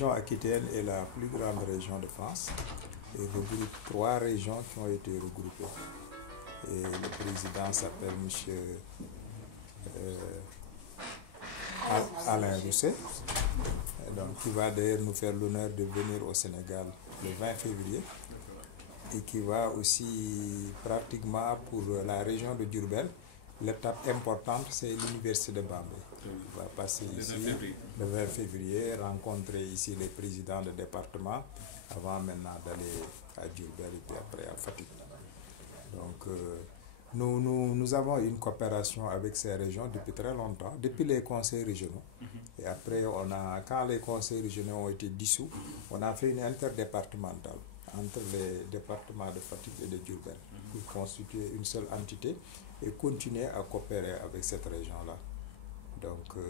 région Aquitaine est la plus grande région de France et regroupe 3 régions qui ont été regroupées. Et le président s'appelle M. Alain Rousset, donc, qui va d'ailleurs nous faire l'honneur de venir au Sénégal le 20 février et qui va aussi pratiquement pour la région de Diourbel. L'étape importante, c'est l'université de Bambey. Il va passer ici le 20 février, rencontrer ici les présidents de département avant maintenant d'aller à Diourbel et puis après à Fatick. Donc, nous avons une coopération avec ces régions depuis très longtemps, depuis les conseils régionaux. Et après, quand les conseils régionaux ont été dissous, on a fait une interdépartementale entre les départements de Fatick et de Diourbel pour constituer une seule entité et continuer à coopérer avec cette région-là. Donc,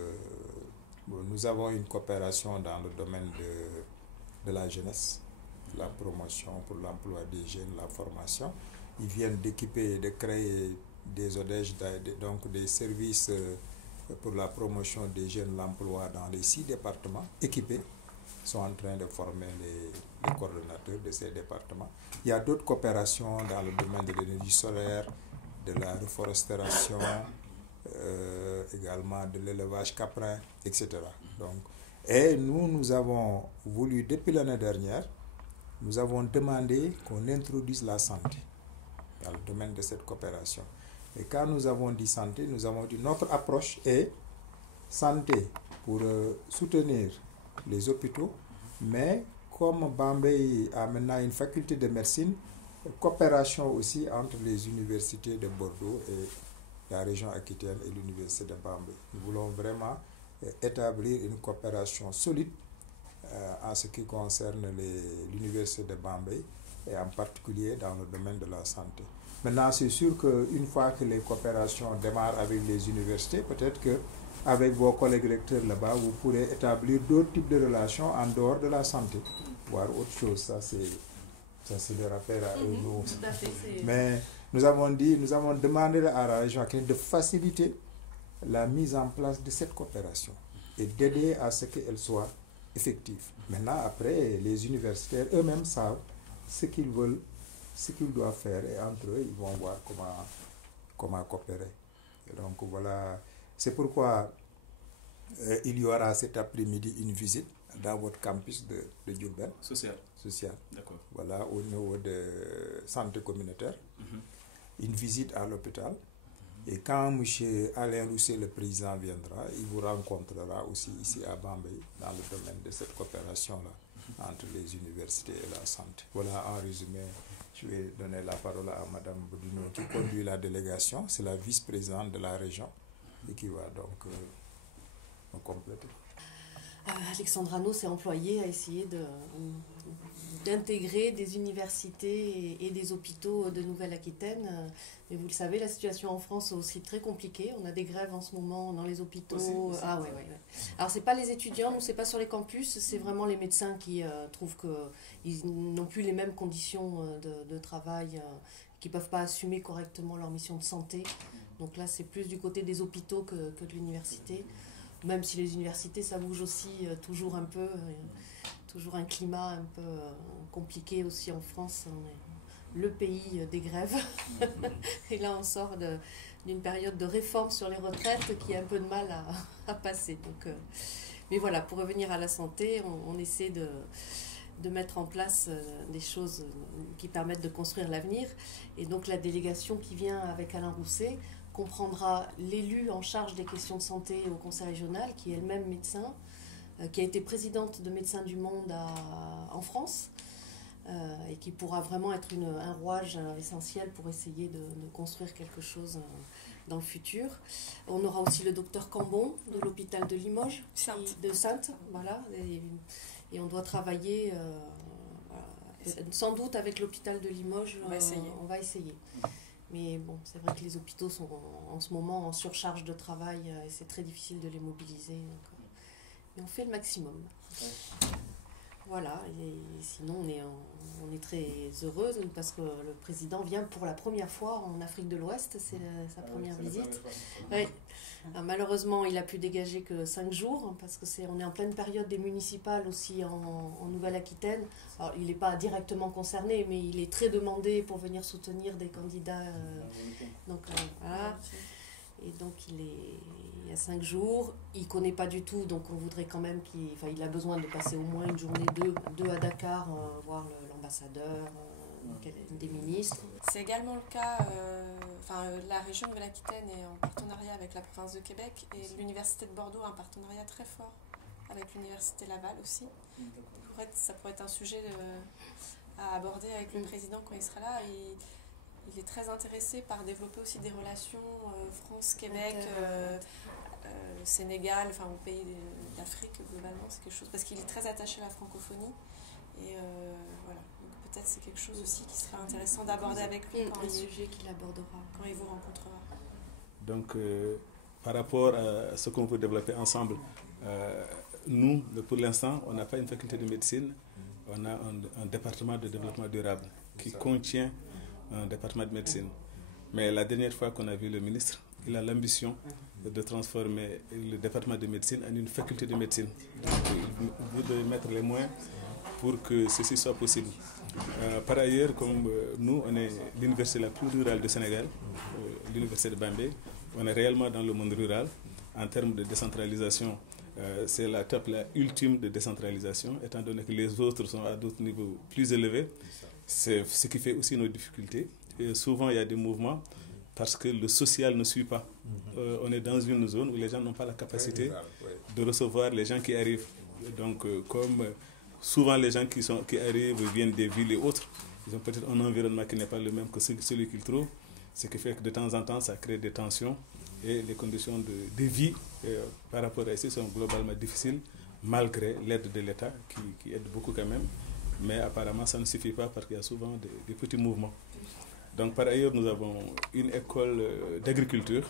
nous avons une coopération dans le domaine de la jeunesse, la promotion pour l'emploi des jeunes, la formation. Ils viennent d'équiper, de créer des ODEJ, donc des services pour la promotion des jeunes, l'emploi dans les 6 départements équipés. Ils sont en train de former les coordonnateurs de ces départements. Il y a d'autres coopérations dans le domaine de l'énergie solaire, de la reforestation, également de l'élevage caprin, etc. Donc, et nous avons voulu, depuis l'année dernière, nous avons demandé qu'on introduise la santé dans le domaine de cette coopération. Et quand nous avons dit santé, nous avons dit notre approche est santé pour soutenir les hôpitaux, mais comme Bambey a maintenant une faculté de médecine, coopération aussi entre les universités de Bordeaux et la région Aquitaine et l'université de Bambey. Nous voulons vraiment établir une coopération solide en ce qui concerne l'université de Bambey et en particulier dans le domaine de la santé. Maintenant, c'est sûr qu'une fois que les coopérations démarrent avec les universités, peut-être qu'avec vos collègues recteurs là-bas, vous pourrez établir d'autres types de relations en dehors de la santé, voire autre chose. Ça, c'est le rappel à nous. Tout à fait, mais nous avons demandé à la région de faciliter la mise en place de cette coopération et d'aider à ce qu'elle soit effective. Maintenant, après, les universitaires eux-mêmes savent ce qu'ils veulent, ce qu'ils doivent faire, et entre eux, ils vont voir comment coopérer. Et donc voilà, c'est pourquoi il y aura cet après-midi une visite dans votre campus de Diourbel. Social. D'accord. Voilà, au niveau de santé communautaire. Une visite à l'hôpital. Et quand M. Alain Rousset, le président, viendra, il vous rencontrera aussi ici à Bambey, dans le domaine de cette coopération-là, entre les universités et la santé. Voilà, en résumé, je vais donner la parole à Mme Boudino, qui conduit la délégation. C'est la vice-présidente de la région, et qui va donc nous compléter. Alexandre Hano s'est employé à essayer d'intégrer des universités et des hôpitaux de Nouvelle-Aquitaine. Mais vous le savez, la situation en France est aussi très compliquée. On a des grèves en ce moment dans les hôpitaux. Aussi. Ah ouais. Alors c'est pas les étudiants, nous c'est pas sur les campus, c'est vraiment les médecins qui trouvent qu'ils n'ont plus les mêmes conditions de travail, qui peuvent pas assumer correctement leur mission de santé. Donc là c'est plus du côté des hôpitaux que de l'université. Même si les universités, ça bouge aussi toujours un peu, toujours un climat un peu compliqué aussi en France. On est le pays des grèves. Et là, on sort d'une période de réforme sur les retraites qui a un peu de mal à passer. Donc, mais voilà, pour revenir à la santé, on essaie de mettre en place des choses qui permettent de construire l'avenir. Et donc, la délégation qui vient avec Alain Rousset comprendra l'élu en charge des questions de santé au conseil régional, qui est elle-même médecin, qui a été présidente de Médecins du Monde en France, et qui pourra vraiment être un rouage essentiel pour essayer de construire quelque chose dans le futur. On aura aussi le docteur Cambon de l'hôpital de Limoges, de Saintes, voilà, et on doit travailler sans doute avec l'hôpital de Limoges. On va essayer. Mais bon, c'est vrai que les hôpitaux sont en ce moment en surcharge de travail et c'est très difficile de les mobiliser. Donc, mais on fait le maximum. Voilà, et sinon on est est très heureuse parce que le président vient pour la première fois en Afrique de l'Ouest, c'est sa première visite. Oui. Malheureusement, il a pu dégager que 5 jours parce que on est en pleine période des municipales aussi en Nouvelle-Aquitaine. Alors, il n'est pas directement concerné, mais il est très demandé pour venir soutenir des candidats. Donc voilà. Et donc il y a 5 jours, il ne connaît pas du tout, donc on voudrait quand même il a besoin de passer au moins une journée, deux à Dakar, voir l'ambassadeur, des ministres. C'est également le cas, la région Nouvelle-Aquitaine est en partenariat avec la province de Québec et l'université de Bordeaux a un partenariat très fort avec l'université Laval aussi. Ça pourrait être un sujet à aborder avec le président quand il sera là. Il est très intéressé par développer aussi des relations France-Québec, Sénégal, aux pays d'Afrique globalement, c'est quelque chose, parce qu'il est très attaché à la francophonie. Et voilà, donc peut-être c'est quelque chose aussi qui serait intéressant d'aborder avec lui un sujet qu'il abordera quand il vous rencontrera. Donc, par rapport à ce qu'on veut développer ensemble, nous, pour l'instant, on n'a pas une faculté de médecine, on a un département de développement durable qui contient un département de médecine. Mais la dernière fois qu'on a vu le ministre, il a l'ambition de transformer le département de médecine en une faculté de médecine. Donc, il veut mettre les moyens pour que ceci soit possible. Par ailleurs, comme nous, on est l'université la plus rurale du Sénégal, l'université de Bambey, on est réellement dans le monde rural. En termes de décentralisation, c'est la étape ultime de décentralisation, étant donné que les autres sont à d'autres niveaux plus élevés. C'est ce qui fait aussi nos difficultés. Et souvent, il y a des mouvements parce que le social ne suit pas. On est dans une zone où les gens n'ont pas la capacité de recevoir les gens qui arrivent. Donc, comme souvent les gens qui arrivent viennent des villes et autres, ils ont peut-être un environnement qui n'est pas le même que celui qu'ils trouvent, ce qui fait que de temps en temps, ça crée des tensions et les conditions de vie par rapport à ici sont globalement difficiles, malgré l'aide de l'État qui aide beaucoup quand même. Mais apparemment, ça ne suffit pas parce qu'il y a souvent des petits mouvements. Donc, par ailleurs, nous avons une école d'agriculture.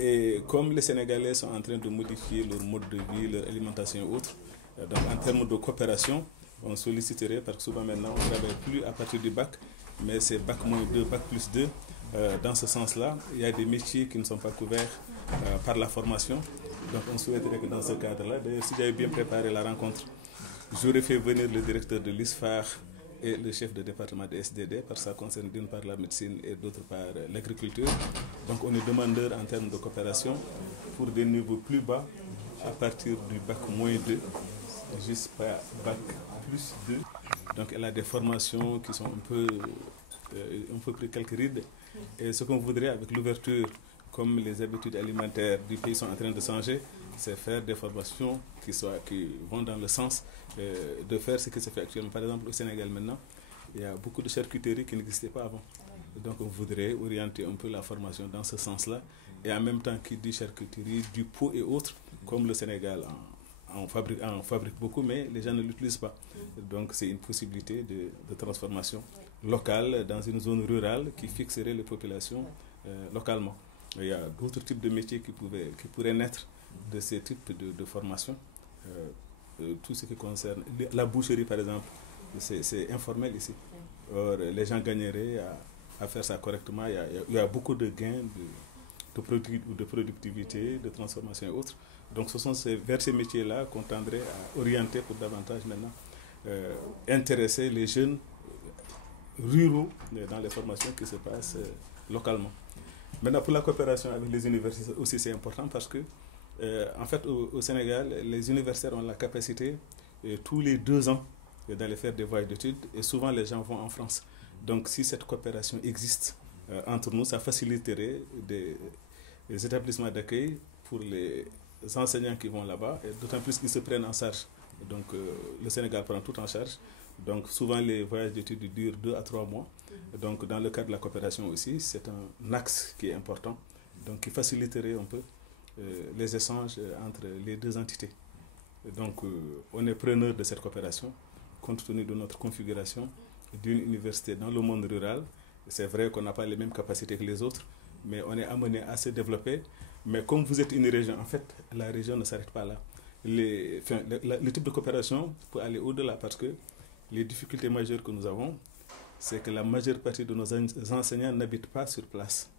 Et comme les Sénégalais sont en train de modifier leur mode de vie, leur alimentation et autres, donc en termes de coopération, on solliciterait, parce que souvent maintenant, on ne travaille plus à partir du bac, mais c'est bac-2, bac+2. Dans ce sens-là, il y a des métiers qui ne sont pas couverts par la formation. Donc, on souhaiterait que dans ce cadre-là, d'ailleurs, si j'avais bien préparé la rencontre, j'aurais fait venir le directeur de l'ISFAR et le chef de département de SDD, parce que ça concerne d'une part la médecine et d'autre part l'agriculture. Donc on est demandeur en termes de coopération pour des niveaux plus bas, à partir du bac-2 jusqu'à bac+2. Donc elle a des formations qui sont un peu pris quelques rides. Et ce qu'on voudrait avec l'ouverture, comme les habitudes alimentaires du pays sont en train de changer, c'est faire des formations qui vont dans le sens de faire ce qui se fait actuellement. Par exemple, au Sénégal maintenant, il y a beaucoup de charcuterie qui n'existaient pas avant. Donc on voudrait orienter un peu la formation dans ce sens-là. Et en même temps, qui dit charcuterie, du pot et autres, comme le Sénégal en fabrique beaucoup, mais les gens ne l'utilisent pas. Donc c'est une possibilité de transformation locale dans une zone rurale qui fixerait les populations localement. Il y a d'autres types de métiers qui pourraient naître de ces types de formations. Tout ce qui concerne la boucherie, par exemple, c'est informel ici. Or, les gens gagneraient à faire ça correctement. Il y a beaucoup de gains de productivité, de transformation et autres. Donc, ce sont vers ces métiers-là qu'on tendrait à orienter pour davantage maintenant intéresser les jeunes ruraux dans les formations qui se passent localement. Maintenant, pour la coopération avec les universités aussi, c'est important parce que, en fait, au Sénégal, les universitaires ont la capacité, tous les 2 ans, d'aller faire des voyages d'études, et souvent les gens vont en France. Donc, si cette coopération existe entre nous, ça faciliterait des établissements d'accueil pour les enseignants qui vont là-bas, et d'autant plus qu'ils se prennent en charge. Donc, le Sénégal prend tout en charge. Donc, souvent, les voyages d'études durent 2 à 3 mois. Donc, dans le cadre de la coopération aussi, c'est un axe qui est important, donc qui faciliterait un peu les échanges entre les 2 entités. Donc, on est preneur de cette coopération, compte tenu de notre configuration d'une université dans le monde rural. C'est vrai qu'on n'a pas les mêmes capacités que les autres, mais on est amené à se développer. Mais comme vous êtes une région, en fait, la région ne s'arrête pas là. Le type de coopération peut aller au-delà parce que les difficultés majeures que nous avons, c'est que la majeure partie de nos enseignants n'habitent pas sur place.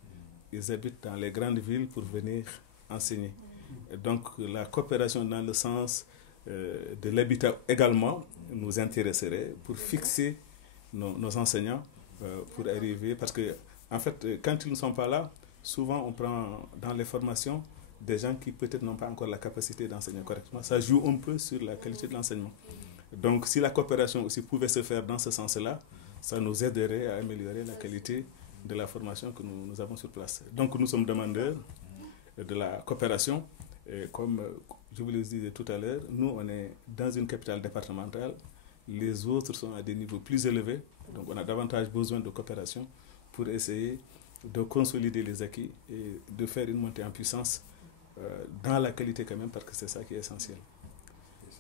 Ils habitent dans les grandes villes pour venir enseigner. Et donc la coopération dans le sens de l'habitat également nous intéresserait pour fixer nos enseignants pour arriver, parce que en fait quand ils ne sont pas là, souvent on prend dans les formations des gens qui peut-être n'ont pas encore la capacité d'enseigner correctement. Ça joue un peu sur la qualité de l'enseignement. Donc si la coopération aussi pouvait se faire dans ce sens-là, ça nous aiderait à améliorer la qualité de la formation que nous avons sur place. Donc nous sommes demandeurs de la coopération. Et comme je vous le disais tout à l'heure, nous on est dans une capitale départementale, les autres sont à des niveaux plus élevés, donc on a davantage besoin de coopération pour essayer de consolider les acquis et de faire une montée en puissance dans la qualité quand même, parce que c'est ça qui est essentiel.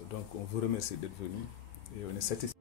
Donc on vous remercie d'être venu et on est satisfait.